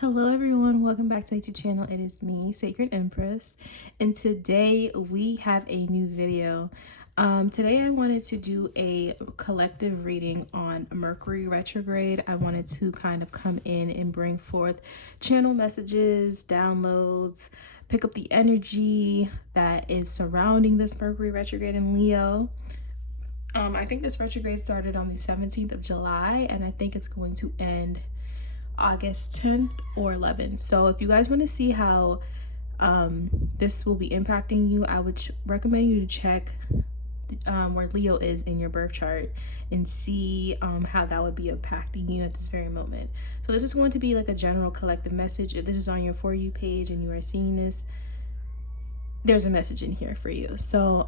Hello everyone, welcome back to my YouTube channel. It is me, Sacred Empress, and today we have a new video. Today I wanted to do a collective reading on Mercury retrograde. I wanted to kind of come in and bring forth channel messages, downloads, pick up the energy that is surrounding this Mercury retrograde in Leo. I think this retrograde started on the 17th of July, and I think it's going to end August 10th or 11th. So if you guys want to see how this will be impacting you, I would recommend you to check where Leo is in your birth chart and see how that would be impacting you at this very moment. So this is going to be like a general collective message. If this is on your For You page and you are seeing this, there's a message in here for you. So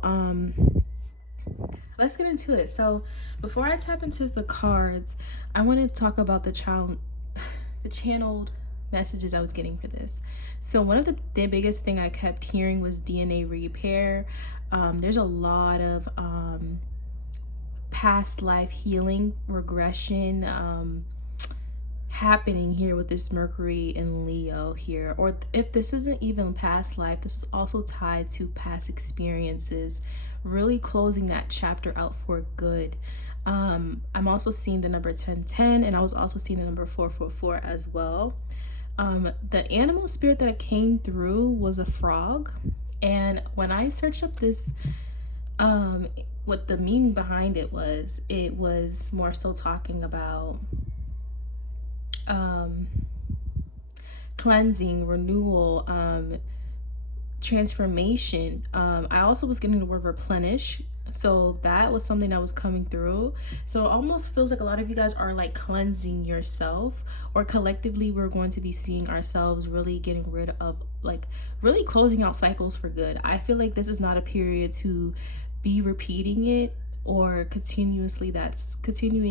let's get into it. So before I tap into the cards, I want to talk about the channeled messages I was getting for this. So one of the biggest thing I kept hearing was DNA repair. There's a lot of past life healing, regression happening here with this Mercury and Leo here. Or if this isn't even past life, this is also tied to past experiences, really closing that chapter out for good. I'm also seeing the number 1010, and I was also seeing the number 444 as well. The animal spirit that came through was a frog, and when I searched up this, what the meaning behind it was more so talking about cleansing, renewal, transformation. I also was getting the word replenish, so that was something that was coming through. So it almost feels like a lot of you guys are like cleansing yourself, or collectively we're going to be seeing ourselves really getting rid of, like, really closing out cycles for good. I feel like this is not a period to be repeating it or continuing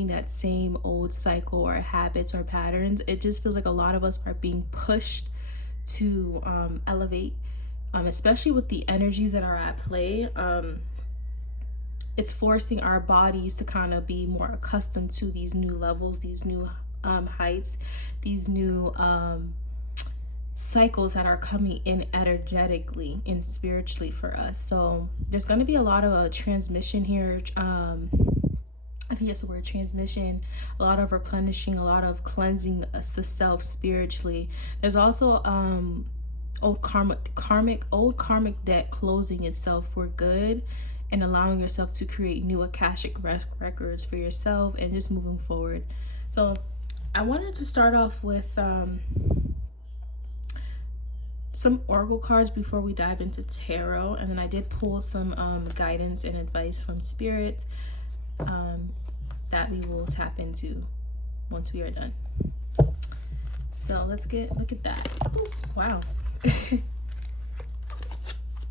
that same old cycle or habits or patterns. It just feels like a lot of us are being pushed to elevate, especially with the energies that are at play. It's forcing our bodies to kind of be more accustomed to these new levels, these new heights, these new cycles that are coming in energetically and spiritually for us. So there's going to be a lot of transmission here. I think that's the word, transmission, a lot of replenishing, a lot of cleansing the self spiritually. There's also old karmic debt closing itself for good, and allowing yourself to create new Akashic records for yourself and just moving forward. So I wanted to start off with some oracle cards before we dive into tarot, and then I did pull some guidance and advice from spirit that we will tap into once we are done. So let's look at that. Ooh, wow.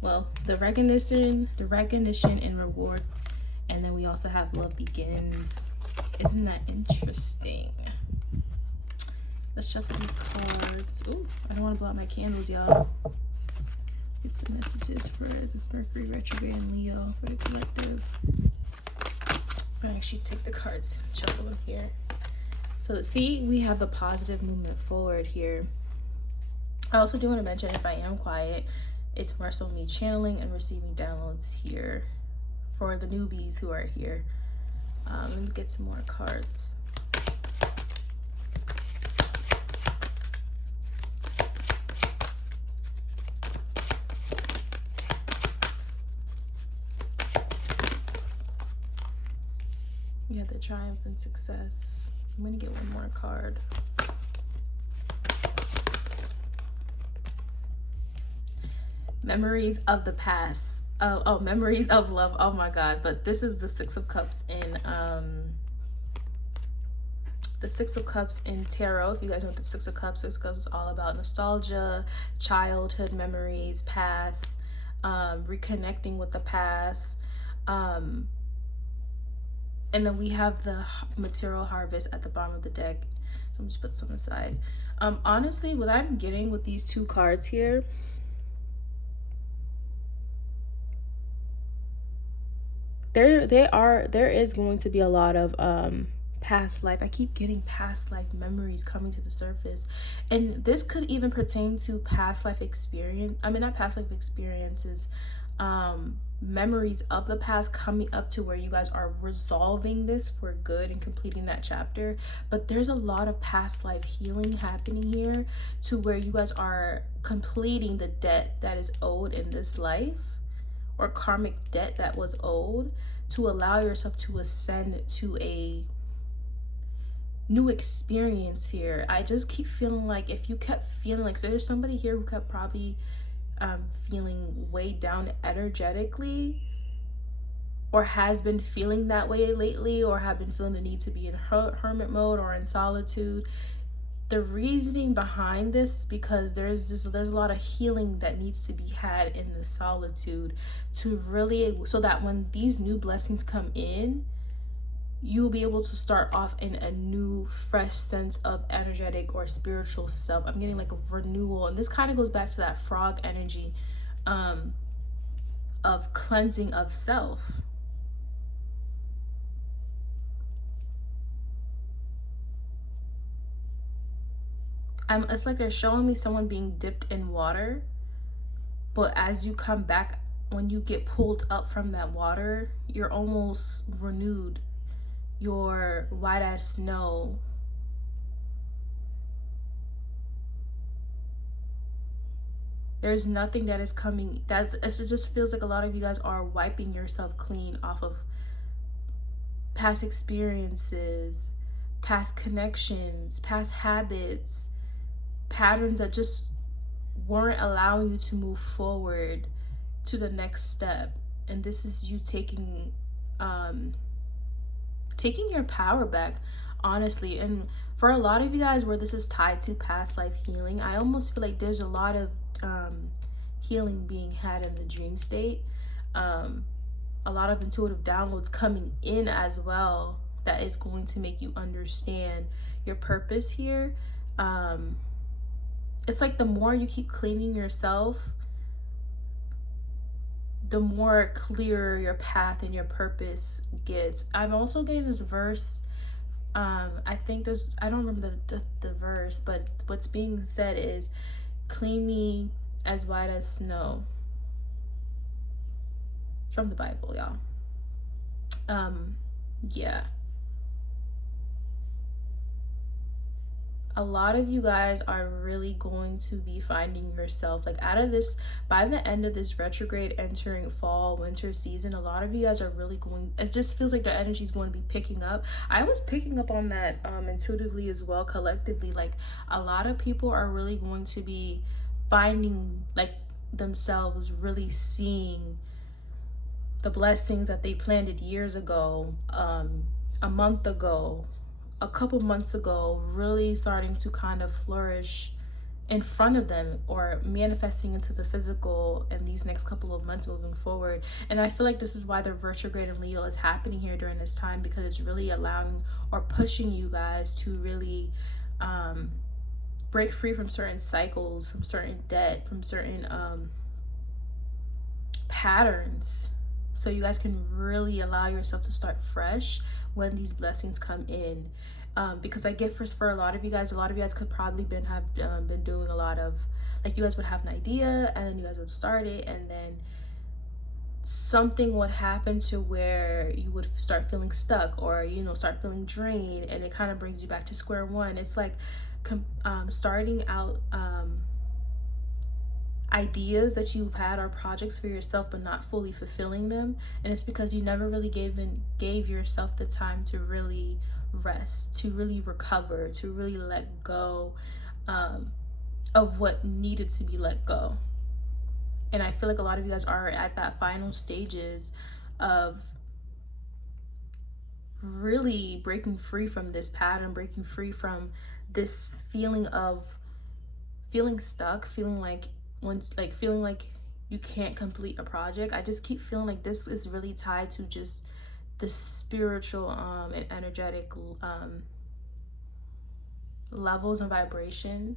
Well, the recognition and reward, and then we also have love begins. Isn't that interesting? Let's shuffle these cards. Ooh, I don't want to blow out my candles, y'all. Get some messages for this Mercury retrograde in Leo for the collective. I'm gonna actually take the cards, shuffle them here. So see, we have the positive movement forward here. I also do want to mention, if I am quiet, it's more so me channeling and receiving downloads here for the newbies who are here. Let me get some more cards. You have the triumph and success. I'm gonna get one more card. Memories of the past. Oh, memories of love. Oh my god. But this is the Six of Cups in the Six of Cups in tarot. If you guys know what the Six of Cups is all about: nostalgia, childhood memories, past, reconnecting with the past. And then we have the material harvest at the bottom of the deck. So I'm just put some aside. Honestly, what I'm getting with these two cards here, there is going to be a lot of past life. I keep getting past life memories coming to the surface, and this could even pertain to past life experience. I mean, not past life experiences, memories of the past coming up to where you guys are resolving this for good and completing that chapter. But there's a lot of past life healing happening here to where you guys are completing the debt that is owed in this life, or karmic debt that was owed, to allow yourself to ascend to a new experience here. I just keep feeling like if you kept feeling like, so there's somebody here who kept probably feeling weighed down energetically, or has been feeling that way lately, or have been feeling the need to be in hermit mode or in solitude. The reasoning behind this is because there's a lot of healing that needs to be had in the solitude, to really, so that when these new blessings come in, you'll be able to start off in a new, fresh sense of energetic or spiritual self. I'm getting like a renewal, and this kind of goes back to that frog energy of cleansing of self. It's like they're showing me someone being dipped in water, but as you come back, when you get pulled up from that water, you're almost renewed. You're white as snow. There's nothing that is coming. It just feels like a lot of you guys are wiping yourself clean off of past experiences, past connections, past habits, patterns that just weren't allowing you to move forward to the next step. And this is you taking your power back, honestly. And for a lot of you guys where this is tied to past life healing, I almost feel like there's a lot of healing being had in the dream state. A lot of intuitive downloads coming in as well, that is going to make you understand your purpose here. It's like the more you keep cleaning yourself, the more clear your path and your purpose gets. I'm also getting this verse. I think this, I don't remember the verse, but what's being said is, clean me as white as snow. It's from the Bible, y'all. Yeah. A lot of you guys are really going to be finding yourself like out of this, by the end of this retrograde entering fall winter season. A lot of you guys are really going, it just feels like the energy is going to be picking up. I was picking up on that intuitively as well, collectively. Like a lot of people are really going to be finding like themselves really seeing the blessings that they planted years ago, a month ago, a couple months ago, really starting to kind of flourish in front of them, or manifesting into the physical in these next couple of months moving forward. And I feel like this is why the retrograde in Leo is happening here during this time, because it's really allowing or pushing you guys to really break free from certain cycles, from certain debt, from certain patterns, so you guys can really allow yourself to start fresh when these blessings come in. Because I get for a lot of you guys could probably have been doing a lot of, like, you guys would have an idea and then you guys would start it, and then something would happen to where you would start feeling stuck, or start feeling drained, and it kind of brings you back to square one. It's like starting out ideas that you've had, or projects for yourself, but not fully fulfilling them. And it's because you never really gave yourself the time to really rest, to really recover, to really let go of what needed to be let go. And I feel like a lot of you guys are at that final stages of really breaking free from this pattern, breaking free from this feeling of feeling stuck, feeling like you can't complete a project. I just keep feeling like this is really tied to just the spiritual and energetic levels and vibration,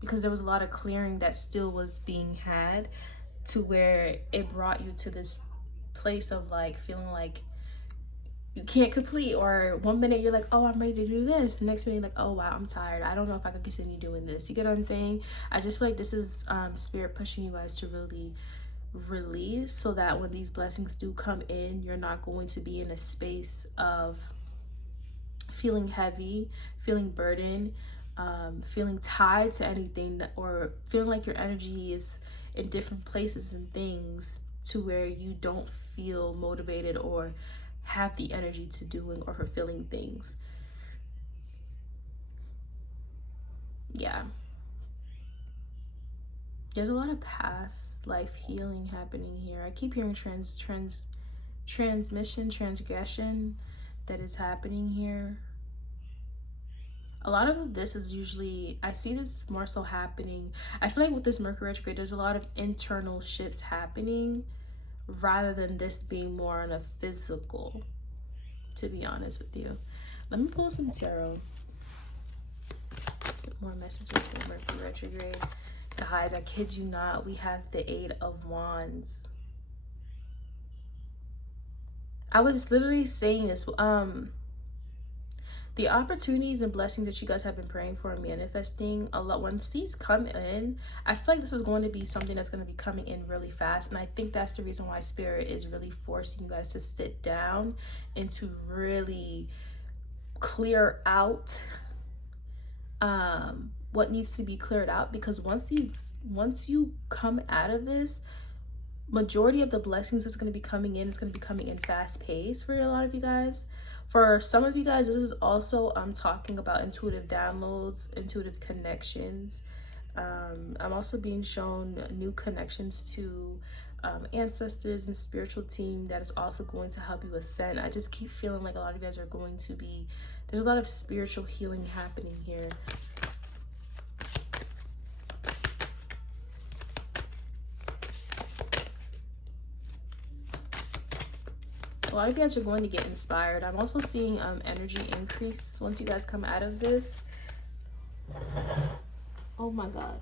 because there was a lot of clearing that still was being had, to where it brought you to this place of like feeling like you can't complete, or 1 minute you're like, oh, I'm ready to do this, the next minute you're like, oh wow, I'm tired, I don't know if I can continue doing this. You get what I'm saying? I just feel like this is spirit pushing you guys to really release, so that when these blessings do come in, you're not going to be in a space of feeling heavy, feeling burdened, feeling tied to anything, or feeling like your energy is in different places and things to where you don't feel motivated or have the energy to doing or fulfilling things. Yeah. There's a lot of past life healing happening here. I keep hearing transmission, transgression that is happening here. A lot of this is usually, I see this more so happening. I feel like with this Mercury retrograde, there's a lot of internal shifts happening rather than this being more on a physical, to be honest with you. Let me pull some tarot. Some more messages for Mercury retrograde. Guys, I kid you not, we have the 8 of Wands. I was literally saying this, the opportunities and blessings that you guys have been praying for and manifesting a lot, once these come in, I feel like this is going to be something that's going to be coming in really fast. And I think that's the reason why Spirit is really forcing you guys to sit down and to really clear out what needs to be cleared out. Because once you come out of this, majority of the blessings that's going to be coming in is going to be coming in fast pace for a lot of you guys. For some of you guys, this is also talking about intuitive downloads, intuitive connections. I'm also being shown new connections to ancestors and spiritual team that is also going to help you ascend. I just keep feeling like a lot of you guys are going to be, there's a lot of spiritual healing happening here. A lot of you guys are going to get inspired. I'm also seeing energy increase once you guys come out of this. Oh my God.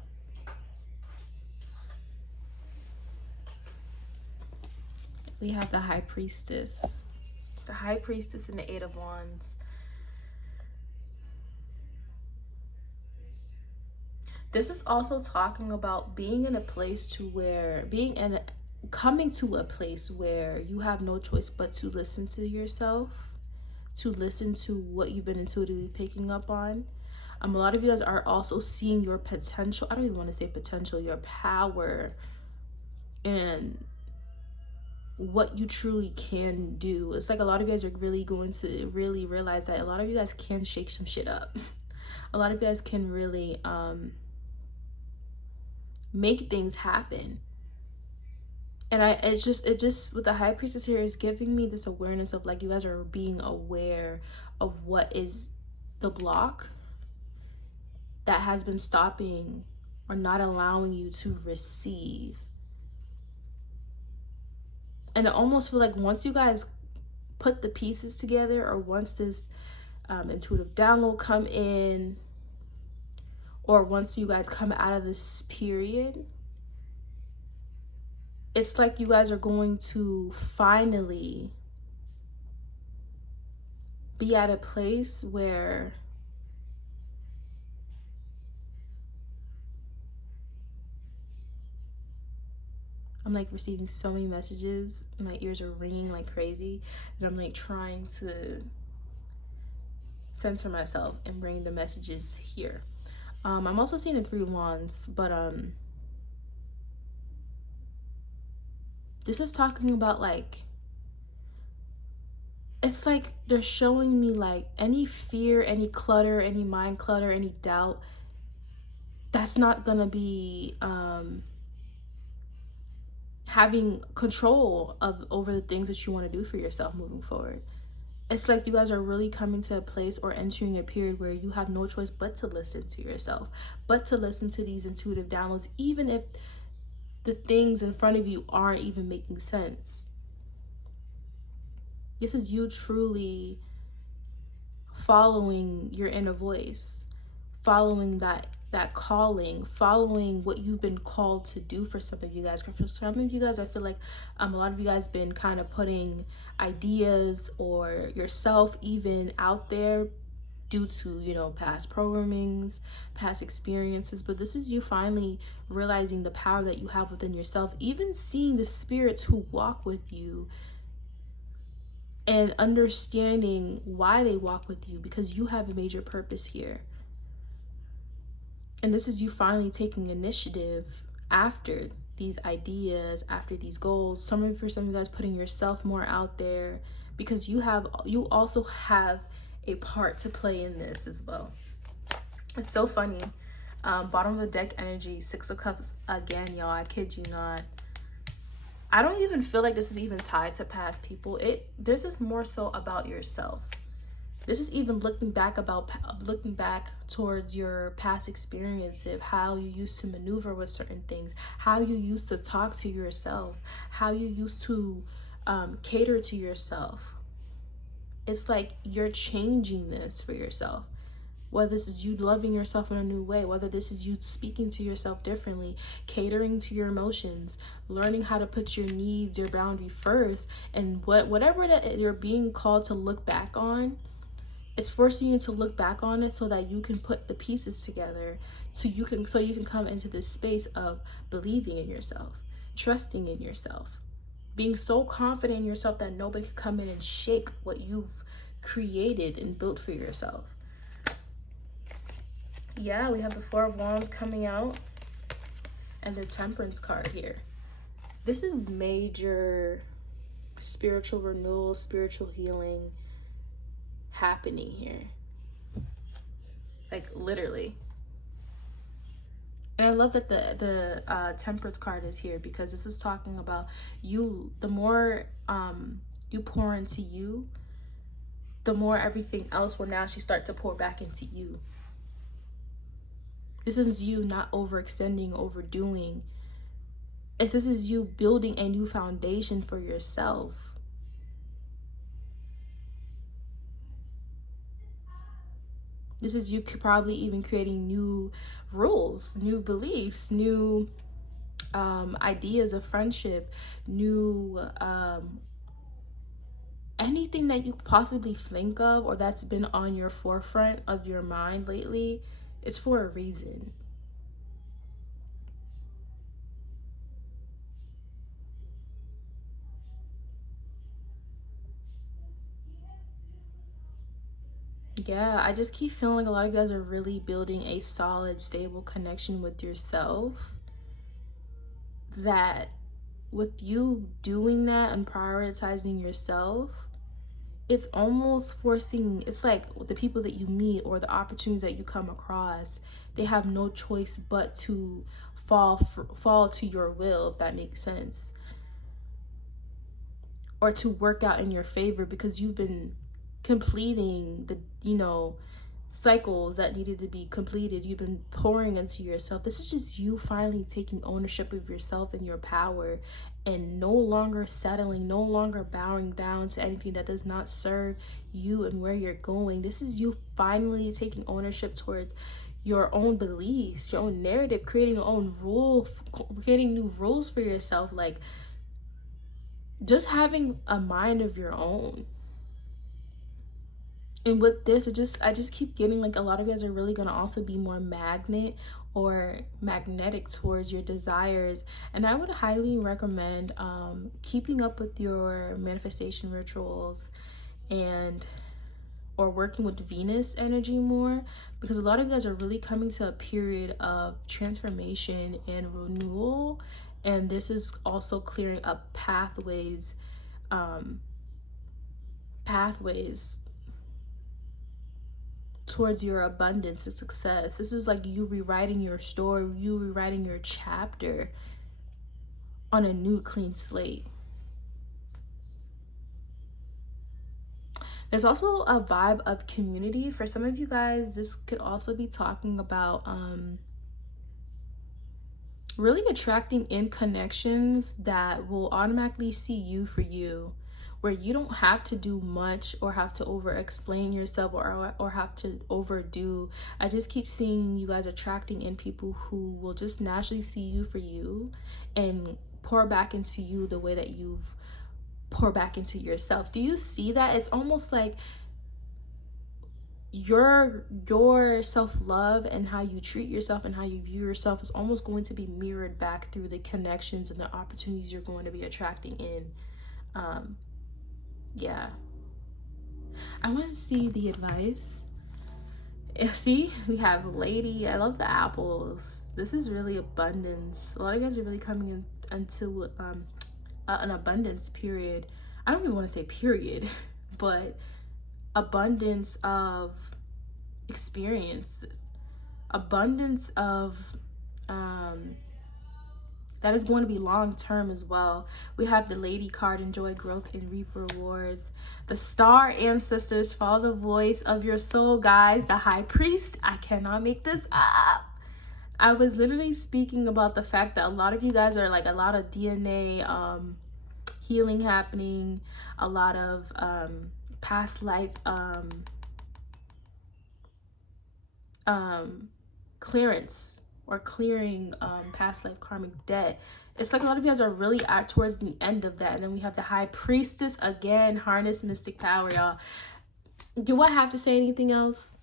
We have the High Priestess. The High Priestess and the 8 of Wands. This is also talking about being in a place to where, coming to a place where you have no choice but to listen to yourself, to listen to what you've been intuitively picking up on. A lot of you guys are also seeing your potential. I don't even want to say potential, your power and what you truly can do. It's like a lot of you guys are really going to really realize that a lot of you guys can shake some shit up. A lot of you guys can really make things happen. And it just with the High Priestess here is giving me this awareness of like you guys are being aware of what is the block that has been stopping or not allowing you to receive. And I almost feel like once you guys put the pieces together, or once this intuitive download come in, or once you guys come out of this period, it's like you guys are going to finally be at a place where I'm like receiving so many messages. My ears are ringing like crazy. And I'm like trying to censor myself and bring the messages here. I'm also seeing the 3 of Wands, but this is talking about like, it's like they're showing me like any fear, any clutter, any mind clutter, any doubt, that's not gonna be having control over the things that you want to do for yourself moving forward. It's like you guys are really coming to a place or entering a period where you have no choice but to listen to yourself, but to listen to these intuitive downloads, even if the things in front of you aren't even making sense. This is you truly following your inner voice, following that that calling, following what you've been called to do. For some of you guys, for some of you guys, I feel like a lot of you guys been kind of putting ideas or yourself even out there due to, you know, past programmings, past experiences. But this is you finally realizing the power that you have within yourself, even seeing the spirits who walk with you and understanding why they walk with you, because you have a major purpose here. And this is you finally taking initiative after these ideas, after these goals. For some of you guys, putting yourself more out there, because you also have a part to play in this as well. It's so funny. Bottom of the deck energy, Six of Cups again, y'all. I kid you not. I don't even feel like this is even tied to past people. This is more so about yourself. This is even looking back towards your past experience of how you used to maneuver with certain things, how you used to talk to yourself, how you used to cater to yourself. It's like you're changing this for yourself. Whether this is you loving yourself in a new way, whether this is you speaking to yourself differently, catering to your emotions, learning how to put your needs, your boundary first, and whatever that you're being called to look back on, it's forcing you to look back on it so that you can put the pieces together, so you can come into this space of believing in yourself, trusting in yourself, being so confident in yourself that nobody can come in and shake what you've created and built for yourself. Yeah, we have the Four of Wands coming out and the Temperance card here. This is major spiritual renewal, spiritual healing happening here. Like literally. And I love that the Temperance card is here, because this is talking about you. The more you pour into you, the more everything else will naturally start to pour back into you. This is you not overextending, overdoing. If this is you building a new foundation for yourself. This is you probably even creating new rules, new beliefs, new ideas of friendship, new anything that you possibly think of or that's been on your forefront of your mind lately. It's for a reason. Yeah, I just keep feeling like a lot of you guys are really building a solid, stable connection with yourself. That with you doing that and prioritizing yourself, it's almost forcing, it's like the people that you meet or the opportunities that you come across, they have no choice but to fall to your will, if that makes sense, or to work out in your favor, because you've been completing the, you know, cycles that needed to be completed. You've been pouring into yourself. This is just you finally taking ownership of yourself and your power, and no longer settling, no longer bowing down to anything that does not serve you and where you're going. This is you finally taking ownership towards your own beliefs, your own narrative, creating your own rule, creating new rules for yourself, like just having a mind of your own. And with this, I just keep getting like a lot of you guys are really going to also be more magnetic towards your desires. And I would highly recommend keeping up with your manifestation rituals or working with Venus energy more, because a lot of you guys are really coming to a period of transformation and renewal. And this is also clearing up pathways towards your abundance and success. This is like you rewriting your story, you rewriting your chapter on a new clean slate. There's also a vibe of community. For some of you guys, this could also be talking about really attracting in connections that will automatically see you for you, where you don't have to do much or have to over explain yourself or have to overdo. I just keep seeing you guys attracting in people who will just naturally see you for you and pour back into you the way that you've poured back into yourself. Do you see that? It's almost like your self-love and how you treat yourself and how you view yourself is almost going to be mirrored back through the connections and the opportunities you're going to be attracting in. Yeah, I want to see the advice. See, we have lady. I love the apples. This is really abundance. A lot of you guys are really coming in into an abundance period. I don't even want to say period, but abundance of experiences, abundance of that is going to be long term as well. We have the lady card, enjoy growth and reap rewards. The star ancestors, follow the voice of your soul, guys. The high priest, I cannot make this up. I was literally speaking about the fact that a lot of you guys are like a lot of DNA healing happening, a lot of past life clearance or clearing past life karmic debt. It's like a lot of you guys are really at towards the end of that. And then we have the high priestess again, harness mystic power, y'all. Do I have to say anything else?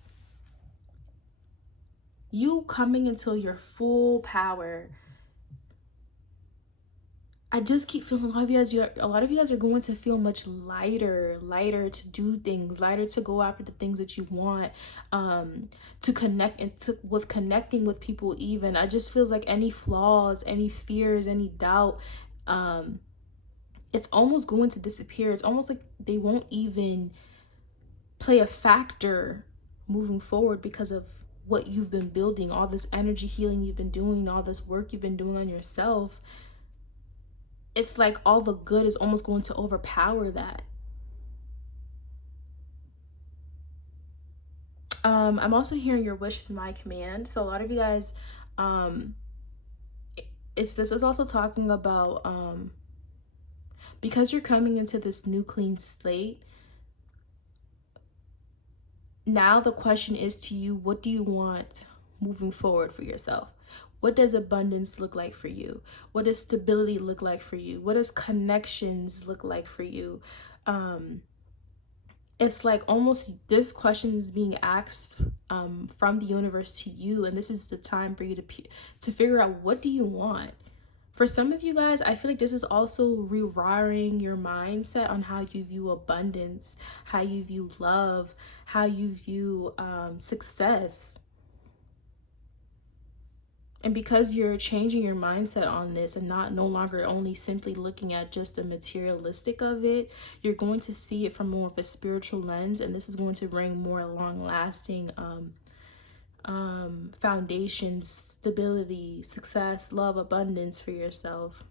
You coming into your full power. I just keep feeling a lot of you guys are going to feel much lighter to do things, lighter to go after the things that you want, to connect and with connecting with people. Even I just feels like any flaws, any fears, any doubt, it's almost going to disappear. It's almost like they won't even play a factor moving forward because of what you've been building, all this energy healing you've been doing, all this work you've been doing on yourself. It's like all the good is almost going to overpower that. I'm also hearing your wish is my command. So a lot of you guys, this is also talking about because you're coming into this new clean slate. Now the question is to you, what do you want moving forward for yourself? What does abundance look like for you? What does stability look like for you? What does connections look like for you? It's like almost this question is being asked from the universe to you, and this is the time for you to figure out, what do you want? For some of you guys, I feel like this is also rewiring your mindset on how you view abundance, how you view love, how you view success. And because you're changing your mindset on this and no longer only simply looking at just the materialistic of it, you're going to see it from more of a spiritual lens, and this is going to bring more long-lasting foundations, stability, success, love, abundance for yourself.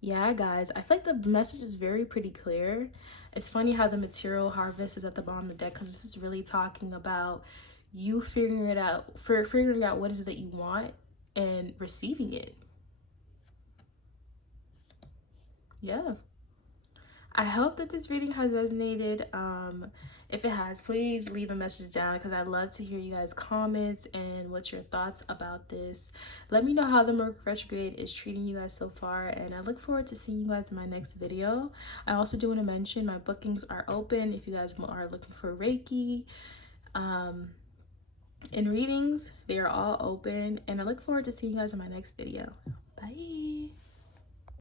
Yeah, guys, I feel like the message is pretty clear. It's funny how the material harvest is at the bottom of the deck, because this is really talking about you figuring out what is it that you want and receiving it. Yeah, I hope that this reading has resonated. If it has, please leave a message down, because I'd love to hear you guys' comments and what's your thoughts about this. Let me know how the Mercury retrograde is treating you guys so far, and I look forward to seeing you guys in my next video. I also do want to mention my bookings are open if you guys are looking for Reiki in readings. They are all open, and I look forward to seeing you guys in my next video. Bye.